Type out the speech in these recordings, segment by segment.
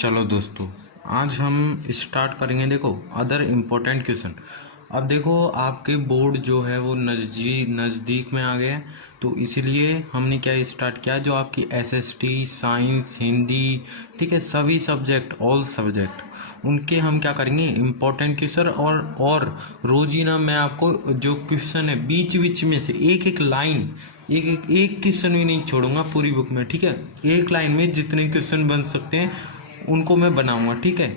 चलो दोस्तों, आज हम स्टार्ट करेंगे। देखो, अदर इम्पोर्टेंट क्वेश्चन। अब देखो, आपके बोर्ड जो है वो नज़दीक में आ गए हैं, तो इसीलिए हमने क्या स्टार्ट किया, जो आपकी एसएसटी, साइंस, हिंदी, ठीक है, सभी सब्जेक्ट, ऑल सब्जेक्ट, उनके हम क्या करेंगे, इम्पोर्टेंट क्वेश्चन। और रोजीना मैं आपको जो क्वेश्चन है बीच बीच में से एक एक लाइन, एक क्वेश्चन भी नहीं छोड़ूंगा पूरी बुक में, ठीक है। एक लाइन में जितने क्वेश्चन बन सकते हैं उनको मैं बनाऊंगा, ठीक है।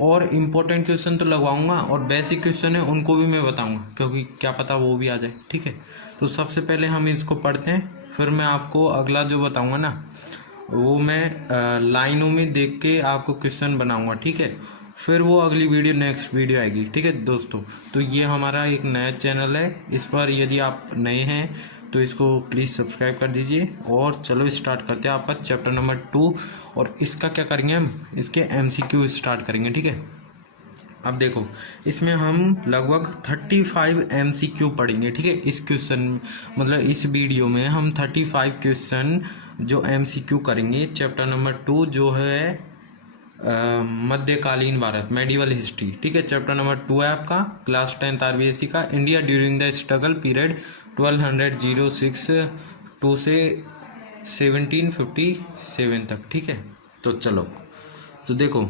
और इम्पोर्टेंट क्वेश्चन तो लगवाऊंगा, और बेसिक क्वेश्चन है उनको भी मैं बताऊंगा, क्योंकि क्या पता वो भी आ जाए, ठीक है। तो सबसे पहले हम इसको पढ़ते हैं, फिर मैं आपको अगला जो बताऊंगा ना, वो मैं लाइनों में देख के आपको क्वेश्चन बनाऊंगा, ठीक है। फिर वो अगली वीडियो नेक्स्ट वीडियो आएगी, ठीक है दोस्तों। तो ये हमारा एक नया चैनल है, इस पर यदि आप नए हैं तो इसको प्लीज़ सब्सक्राइब कर दीजिए। और चलो स्टार्ट करते हैं आपका चैप्टर नंबर 2। और इसका क्या करेंगे, हम इसके एमसीक्यू स्टार्ट करेंगे, ठीक है। अब देखो, इसमें हम लगभग 35 एमसीक्यू पढ़ेंगे, ठीक है। इस क्वेश्चन मतलब इस वीडियो में हम 35 क्वेश्चन जो एमसीक्यू करेंगे चैप्टर नंबर 2, जो है मध्यकालीन भारत, मेडिवल हिस्ट्री, ठीक है। चैप्टर नंबर 2 है आपका, क्लास 10th आरबीएससी का, India during the struggle period 1206 to से 1757 तक, ठीक है। तो चलो, तो देखो,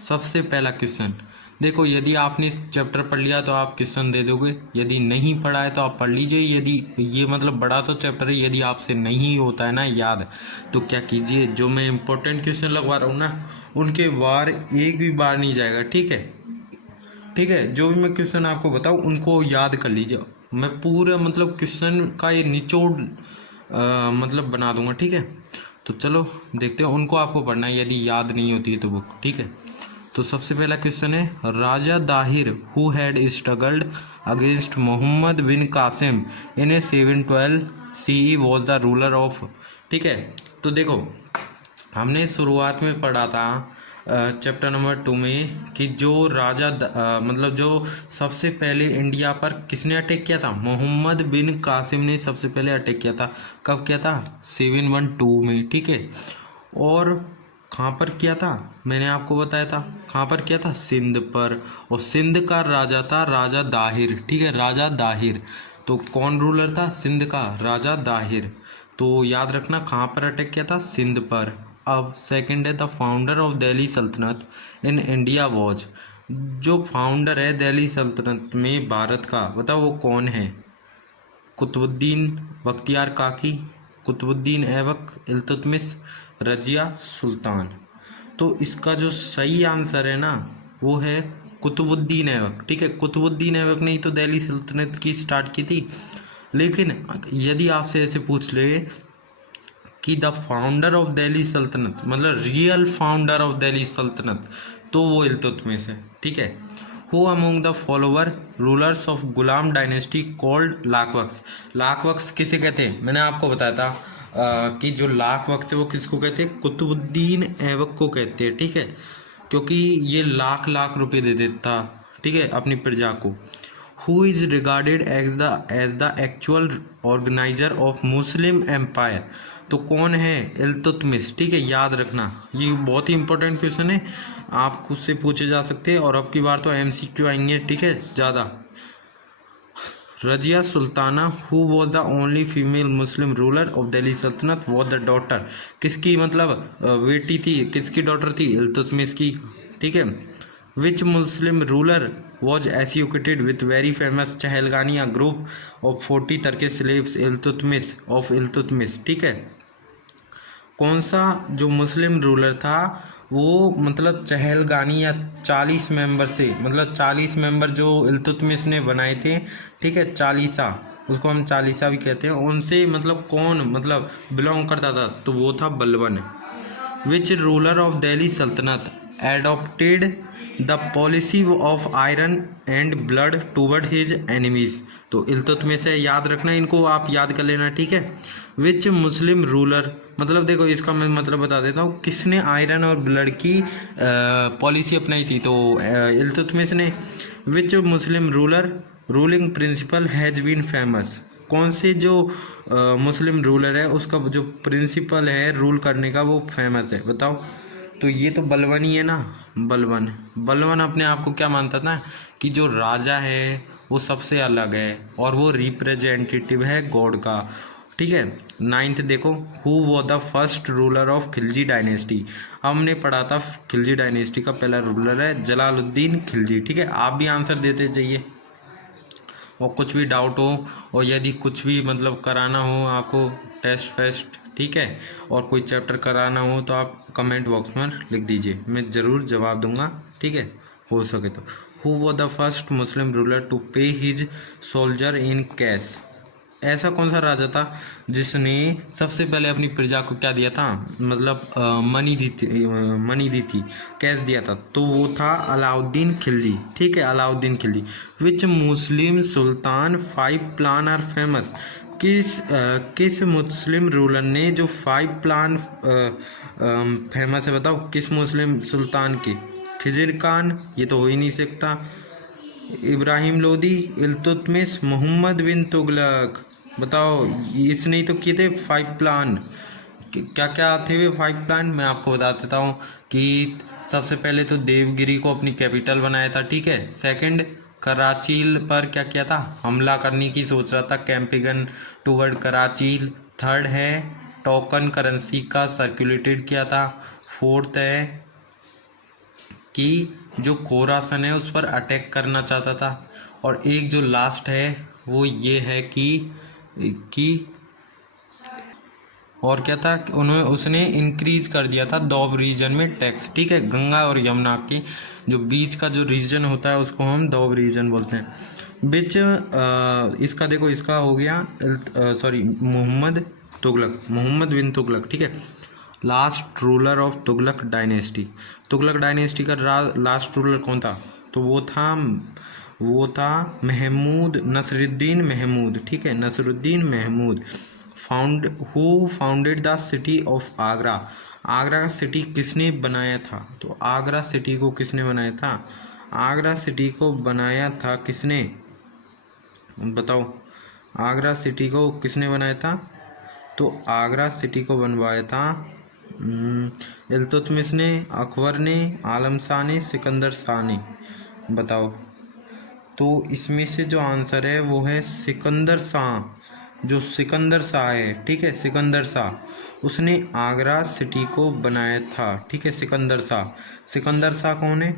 सबसे पहला क्वेश्चन। देखो, यदि आपने इस चैप्टर पढ़ लिया तो आप क्वेश्चन दे दोगे, यदि नहीं पढ़ा है तो आप पढ़ लीजिए। यदि ये मतलब बड़ा तो चैप्टर है, यदि आपसे नहीं होता है ना याद, तो क्या कीजिए, जो मैं इंपॉर्टेंट क्वेश्चन लगवा रहा हूँ ना, उनके बार एक भी बार नहीं जाएगा, ठीक है। ठीक है, जो भी मैं क्वेश्चन आपको बताऊँ उनको याद कर लीजिए। मैं पूरा मतलब क्वेश्चन का ये निचोड़ मतलब बना दूंगा, ठीक है। तो चलो देखते हैं, उनको आपको पढ़ना है यदि याद नहीं होती है तो बुक, ठीक है। तो सबसे पहला क्वेश्चन है, Raja Dahir who had struggled against Mohammad bin Qasim in a 712 CE was the ruler of, ठीक है। तो देखो, हमने शुरुआत में पढ़ा था चैप्टर नंबर 2 में कि जो मतलब जो सबसे पहले इंडिया पर किसने अटैक किया था, मोहम्मद बिन कासिम ने सबसे पहले अटैक किया था। कब किया था, 712 में, ठीक है। और कहाँ पर किया था, मैंने आपको बताया था कहाँ पर किया था, सिंध पर। और सिंध का राजा था राजा दाहिर, ठीक है, राजा दाहिर। तो कौन रूलर था, सिंध का राजा दाहिर। तो याद रखना कहाँ पर अटैक किया था, सिंध पर। अब सेकंड है, द फाउंडर ऑफ दिल्ली सल्तनत इन इंडिया वॉज, जो फाउंडर है दिल्ली सल्तनत में भारत का, बताओ वो कौन है। कुतुबुद्दीन बख्तियार काकी, कुतुबुद्दीन ऐबक, इल्तुतमिश, रजिया सुल्तान। तो इसका जो सही आंसर है ना, वो है कुतुबुद्दीन ऐबक, ठीक है। कुतुबुद्दीन ऐबक ने ही तो दिल्ली सल्तनत की स्टार्ट की थी। लेकिन यदि आपसे ऐसे पूछ ले कि द फाउंडर ऑफ दिल्ली सल्तनत, मतलब रियल फाउंडर ऑफ दिल्ली सल्तनत, तो वो इल्तुतमिश है, ठीक है। Who among the follower rulers of Ghulam dynasty called Lakhbakhsh. Lakhbakhsh किसे कहते हैं, मैंने आपको बताया था कि जो लाखबख्श है वो किसको कहते हैं, कुतुबुद्दीन ऐबक को कहते हैं, ठीक है। क्योंकि ये लाख लाख रुपए दे देता, ठीक है, अपनी प्रजा को। Who is regarded as the actual organizer of Muslim empire, तो कौन है, इल्तुतमिश, ठीक है। याद रखना, ये बहुत ही इंपॉर्टेंट क्वेश्चन है, आप खुद से पूछे जा सकते हैं, और अब की बार तो एमसीक्यू आएंगे, ठीक है, ज़्यादा। Razia Sultana who was the only female Muslim ruler of Delhi सल्तनत वॉज द डॉटर, किसकी मतलब बेटी थी, किसकी डॉटर थी, इल्तुतमिश की, ठीक है। Which Muslim ruler was associated with very famous Chahalgania group of 40 Turkish slaves Iltutmish of Iltutmish, ठीक है। कौन सा जो मुस्लिम रूलर था, वो मतलब चहलगानी या 40 मेंबर से, मतलब 40 मेंबर जो इल्तुतमिश ने बनाए थे, ठीक है, चालीसा, उसको हम चालीसा भी कहते हैं, उनसे मतलब कौन मतलब बिलोंग करता था, तो वो था Balban. Which ruler of Delhi sultanate adopted the policy of iron and blood toward his enemies, तो इल्तुतमिश है, याद रखना, इनको आप याद कर लेना, ठीक है। विच मुस्लिम रूलर, मतलब देखो इसका मैं मतलब बता देता हूँ, किसने आयरन और ब्लड की पॉलिसी अपनाई थी, तो इल्तुतमिश ने। Which Muslim ruler ruling principle has been famous, कौन से जो मुस्लिम रूलर है उसका जो प्रिंसिपल है रूल करने का वो फेमस है, बताओ। तो ये तो बलवन ही है ना, बलवन। बलवन अपने आप को क्या मानता था कि जो राजा है वो सबसे अलग है और वो रिप्रेजेंटेटिव है गॉड का। ठीक है। 9th देखो, who was the first ruler of Khilji dynasty. हमने पढ़ा था खिलजी डायनेस्टी का पहला रूलर है जलालुद्दीन खिलजी। ठीक है, आप भी आंसर देते जाइए और कुछ भी डाउट हो और यदि कुछ भी मतलब कराना हो आपको टेस्ट फेस्ट, ठीक है, और कोई चैप्टर कराना हो तो आप कमेंट बॉक्स में लिख दीजिए, मैं ज़रूर जवाब दूंगा। ठीक है, हो सके तो। Who was the first Muslim ruler to pay his soldier in cash. ऐसा कौन सा राजा था जिसने सबसे पहले अपनी प्रजा को क्या दिया था, मतलब मनी दी थी, कैश दिया था, तो वो था अलाउद्दीन खिलजी। ठीक है, अलाउद्दीन खिलजी। विच मुस्लिम सुल्तान 5 प्लान आर फेमस। किस मुस्लिम रूलर ने जो 5 प्लान फेमस है, बताओ किस मुस्लिम सुल्तान के। खिजिर खान, ये तो हो ही नहीं सकता। इब्राहिम लोदी, इल्तुतमिश, मोहम्मद बिन तुगलक। बताओ, इसने ही तो किए थे 5 प्लान। क्या क्या थे वे 5 प्लान, मैं आपको बता देता हूँ कि सबसे पहले तो देवगिरी को अपनी कैपिटल बनाया था। ठीक है। सेकंड, कराचील पर क्या किया था, हमला करने की सोच रहा था, कैंपिंगन टूवर्ड कराचील। थर्ड है टोकन करेंसी का सर्कुलेटेड किया था। फोर्थ है कि जो खोरासन है उस पर अटैक करना चाहता था। और एक जो लास्ट है वो ये है कि और क्या था, उसने इंक्रीज कर दिया था दोब रीजन में टैक्स। ठीक है, गंगा और यमुना के जो बीच का जो रीजन होता है उसको हम दोब रीजन बोलते हैं। बीच इसका देखो, इसका हो गया सॉरी मोहम्मद बिन तुगलक। ठीक है, last ruler of Tughlaq dynasty. Tughlaq dynasty का लास्ट रूलर कौन था, तो वो था महमूद, नसरुद्दीन महमूद। ठीक है, Nasiruddin Mahmud. Founded the city of Agra. Agra city किसने बनाया था, तो आगरा सिटी को किसने बनाया था, आगरा सिटी को बनाया था किसने, बताओ आगरा सिटी को किसने बनाया था। तो आगरा सिटी को बनवाया था इल्तुतमिश ने, अकबर ने, आलम शाह ने, सिकंदर शाह ने। बताओ, तो इसमें से जो आंसर है वो है सिकंदर शाह। जो सिकंदर शाह है, ठीक है, सिकंदर शाह, उसने आगरा सिटी को बनाया था। ठीक है, सिकंदर शाह कौन है,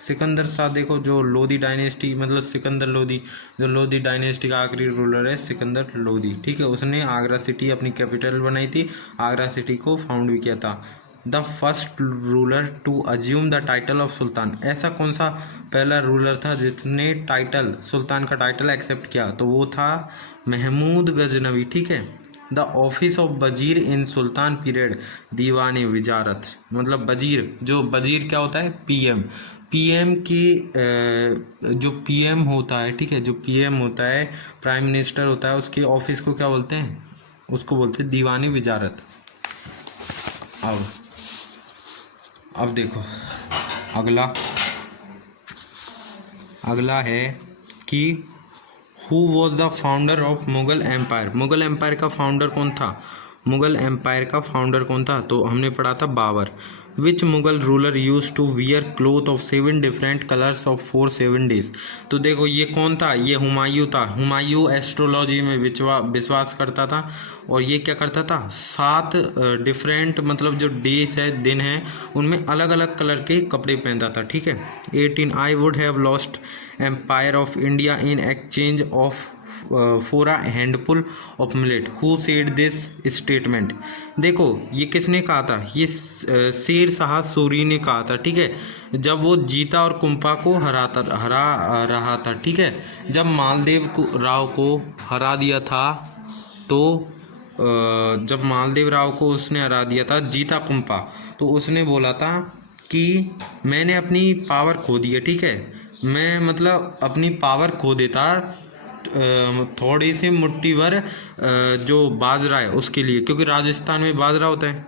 सिकंदर शाह देखो जो लोधी डायनेस्टी, मतलब सिकंदर लोधी, जो लोधी डायनेस्टी का आखिरी रूलर है सिकंदर लोधी। ठीक है, उसने आगरा सिटी अपनी कैपिटल बनाई थी, आगरा सिटी को फाउंड भी किया था। The first ruler to assume the title of sultan. ऐसा कौन सा पहला रूलर था जिसने टाइटल, सुल्तान का टाइटल एक्सेप्ट किया, तो वो था महमूद गजनवी। ठीक है। द ऑफिस ऑफ वजीर इन सुल्तान पीरियड, दीवान विजारत, मतलब वजीर, जो वजीर क्या होता है, पीएम की जो पीएम होता है, ठीक है, जो पीएम होता है, प्राइम मिनिस्टर होता है, उसके ऑफिस को क्या बोलते हैं, उसको बोलते हैं दीवानी विजारत। अब देखो अगला है कि who was the founder of Mughal empire. Mughal empire का फाउंडर कौन था, मुगल एम्पायर का फाउंडर कौन था, तो हमने पढ़ा था Babur. Which Mughal ruler use to wear cloth of 7 different colours of for 7 days. तो देखो ये कौन था, ये हुमायूं था। हुमायूं एस्ट्रोलॉजी में विश्वास करता था और ये क्या करता था, 7 डिफरेंट, मतलब जो डेज है, दिन है, उनमें अलग अलग कलर के कपड़े पहनता था। ठीक है। 18 I would have lost empire of India in exchange of for a handful of millet. Who said this statement. देखो ये किसने कहा था, ये शेर शाह सूरी ने कहा था। ठीक है, जब वो जीता और कुंपा को हरा रहा था। ठीक है, जब मालदेव राव को हरा दिया था, तो जब मालदेव राव को उसने हरा दिया था, जीता कुंपा, तो उसने बोला था कि मैंने अपनी पावर खो दी है। ठीक है, मैं मतलब अपनी पावर खो देता थोड़ी सी मुट्ठी भर जो बाजरा है उसके लिए, क्योंकि राजस्थान में बाजरा होता है।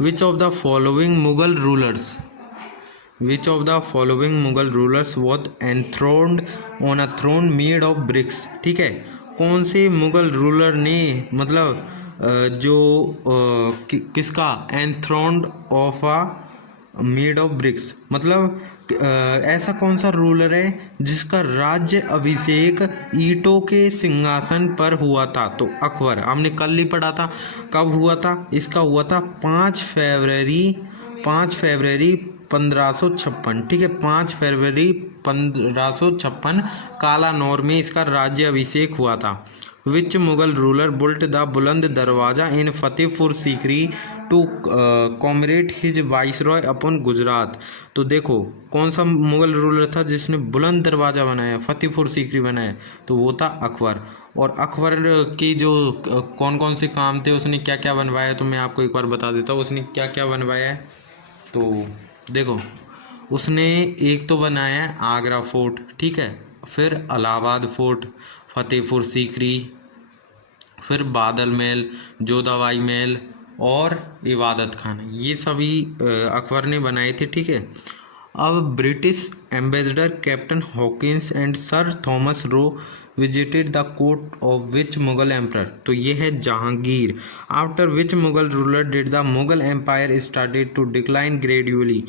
Which of the following Mughal rulers was enthroned on a throne made of bricks. ठीक है, कौन से मुगल रूलर ने मतलब किसका, enthroned of a made of bricks, मतलब ऐसा कौन सा रूलर है जिसका राज्य अभिषेक ईंटों के सिंहासन पर हुआ था? तो अकबर। हमने कल ही पढ़ा था, कब हुआ था इसका? हुआ था 5 फरवरी 1556, ठीक है, 5 फरवरी 1556 कालानौर में इसका राज्य अभिषेक हुआ था। Which Mughal ruler built the Buland Darwaza in Fatehpur Sikri to commemorate his viceroy upon Gujarat? तो देखो कौन सा मुगल रूलर था जिसने बुलंद दरवाज़ा बनाया, फतेहपुर सीकरी बनाया? तो वो था अकबर। और अकबर की जो कौन कौन से काम थे, उसने क्या क्या बनवाया, तो मैं आपको एक बार बता देता हूँ उसने क्या क्या बनवाया है। तो देखो, उसने एक तो बनाया है आगरा फोर्ट, ठीक है, फिर इलाहाबाद फोर्ट, फतेहपुर सीकरी, फिर बादल महल, जोधाबाई महल और इबादत खाना, ये सभी अकबर ने बनाए थे, ठीक है। अब British ambassador captain Hawkins and sir Thomas Roe visited the court of which Mughal emperor? तो ये है Jahangir. After which Mughal ruler did the Mughal empire started to decline gradually?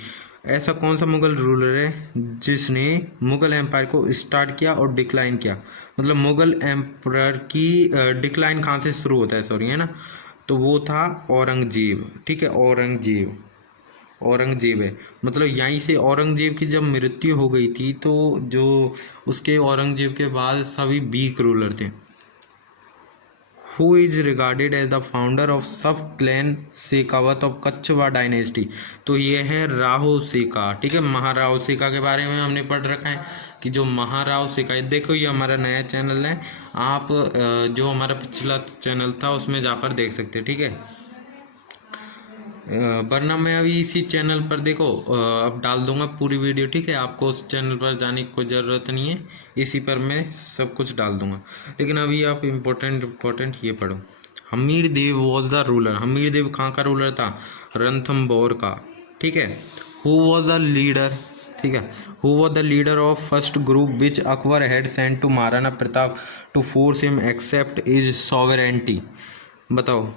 ऐसा कौन सा मुगल रूलर है जिसने मुगल एम्पायर को स्टार्ट किया और डिक्लाइन किया? मतलब मुगल एम्पायर की डिक्लाइन कहाँ से शुरू होता है, सॉरी, है ना? तो वो था औरंगजेब, ठीक है, औरंगजेब है। मतलब यहीं से औरंगजेब की जब मृत्यु हो गई थी, तो जो उसके औरंगजेब के बाद सभी वीक रूलर थे। Who is regarded as the founder of sub clan Shekhawat of Kachhwaha dynasty? तो ये है राव शेखा, ठीक है। महाराव शेखा के बारे में हमने पढ़ रखा है कि जो महाराव शेखा, देखो ये हमारा नया चैनल है, आप जो हमारा पिछला चैनल था उसमें जाकर देख सकते हैं, ठीक है। वरना मैं अभी इसी चैनल पर देखो अब डाल दूंगा पूरी वीडियो, ठीक है। आपको उस चैनल पर जाने की कोई ज़रूरत नहीं है, इसी पर मैं सब कुछ डाल दूंगा। लेकिन अभी आप इम्पोर्टेंट ये पढ़ो। हमीर देव वॉज द रूलर। हमीर देव कहाँ का रूलर था? रणथम्भौर का, ठीक है। हु वॉज द लीडर, ठीक है, who was the leader of first group which Akbar had sent to Maharana Pratap to force him accept is sovereignty? बताओ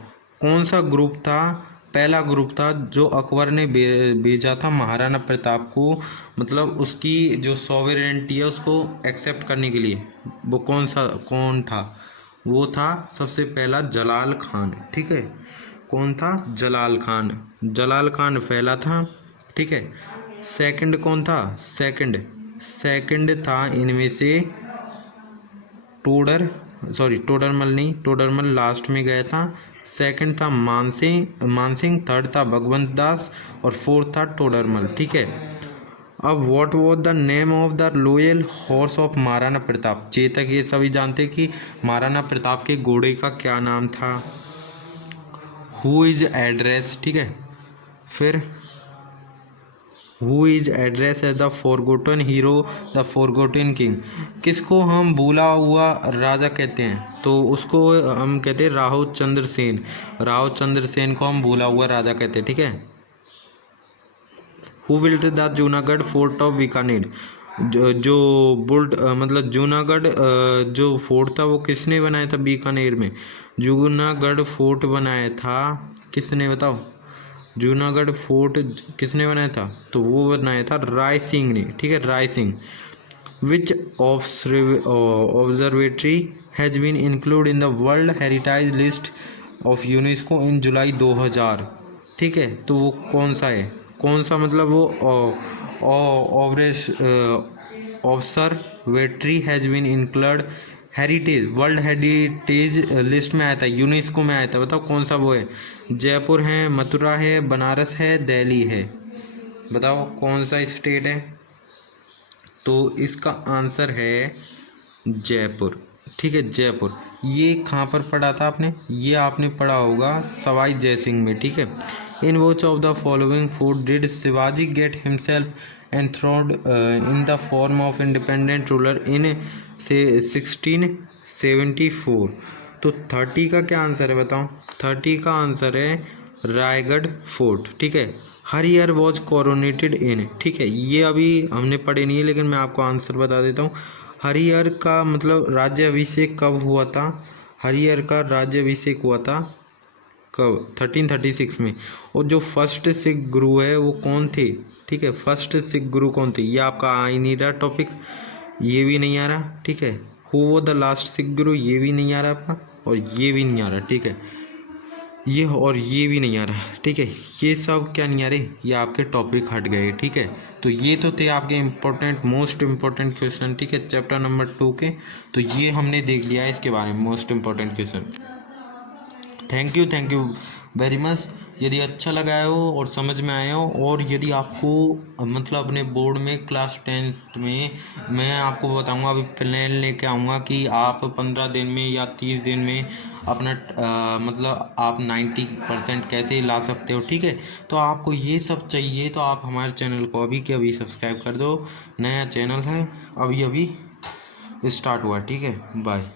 कौन सा ग्रुप था, पहला ग्रुप था जो अकबर ने भेजा था महाराणा प्रताप को, मतलब उसकी जो सॉवरेंटी है उसको एक्सेप्ट करने के लिए। वो कौन था? वो था सबसे पहला जलाल खान, ठीक है। कौन था? जलाल खान। जलाल खान पहला था, ठीक है। सेकंड कौन था? सेकंड था इनमें से टोडरमल नहीं, टोडरमल लास्ट में गया था। सेकंड था मानसिंह, थर्ड था भगवंत दास और फोर्थ था टोडरमल, ठीक है। अब what was the name of the loyal horse of Maharana Pratap? Chetak ये सभी जानते कि महाराणा प्रताप के घोड़े का क्या नाम था। हु इज एड्रेस, ठीक है। फिर who is address as the forgotten hero, the forgotten king? किसको हम भूला हुआ राजा कहते हैं? तो उसको हम कहते हैं राव चंद्र सेन को हम भूला हुआ राजा कहते हैं, ठीक है। Who built the Junagadh fort of Bikaner? जो बुल्ट मतलब जूनागढ़ जो फोर्ट था वो किसने बनाया था बीकानेर में? जूनागढ़ फोर्ट बनाया था किसने, बताओ? जूनागढ़ फोर्ट किसने बनाया था? तो वो बनाया था राय सिंह ने, ठीक है, Rai Singh. Which observatory has been include in the world heritage list of UNESCO in July 2000? ठीक है, तो वो कौन सा है? कौन सा मतलब वो observatory has been include heritage, world heritage list में आया था, यूनेस्को में आया था। बताओ कौन सा वो है? जयपुर है, मथुरा है, बनारस है, दिल्ली है? बताओ कौन सा स्टेट है? तो इसका आंसर है जयपुर, ठीक है, जयपुर। ये कहाँ पर पढ़ा था आपने? ये आपने पढ़ा होगा सवाई जयसिंह में, ठीक है। In which of the following food did Shivaji get himself enthroned in the form of independent ruler in 1674? तो 30 का क्या आंसर है, बताओ? 30 का आंसर है रायगढ़ फोर्ट, ठीक है। हर ईयर वॉज कोरोनेटेड इन, ठीक है, ये अभी हमने पढ़े नहीं है लेकिन मैं आपको आंसर बता देता हूँ। हरिहर का मतलब राज्याभिषेक कब हुआ था? हरिहर का राज्याभिषेक हुआ था कब 1336 में। और जो फर्स्ट सिख गुरु है वो कौन थे, ठीक है, फर्स्ट सिख गुरु कौन थे, ये आपका आ ही नहीं रहा टॉपिक, ये भी नहीं आ रहा, ठीक है। हु वो द लास्ट सिख गुरु, ये भी नहीं आ रहा आपका, और ये भी नहीं आ रहा, ठीक है, ये और ये भी नहीं आ रहा, ठीक है। ये सब क्या नहीं आ रहे, ये आपके टॉपिक हट गए, ठीक है। तो ये तो थे आपके इम्पोर्टेंट मोस्ट इम्पोर्टेंट क्वेश्चन, ठीक है, चैप्टर नंबर 2 के। तो ये हमने देख लिया है इसके बारे में most important question. Thank you very much. यदि अच्छा लगा हो और समझ में आया हो, और यदि आपको मतलब अपने बोर्ड में क्लास 10th में मैं आपको बताऊंगा, अभी प्लान लेके आऊँगा कि आप 15 दिन में या 30 दिन में अपना मतलब आप 90% कैसे ला सकते हो, ठीक है। तो आपको ये सब चाहिए तो आप हमारे चैनल को अभी के अभी सब्सक्राइब कर दो, नया चैनल है, अभी अभी स्टार्ट हुआ, ठीक है। बाय।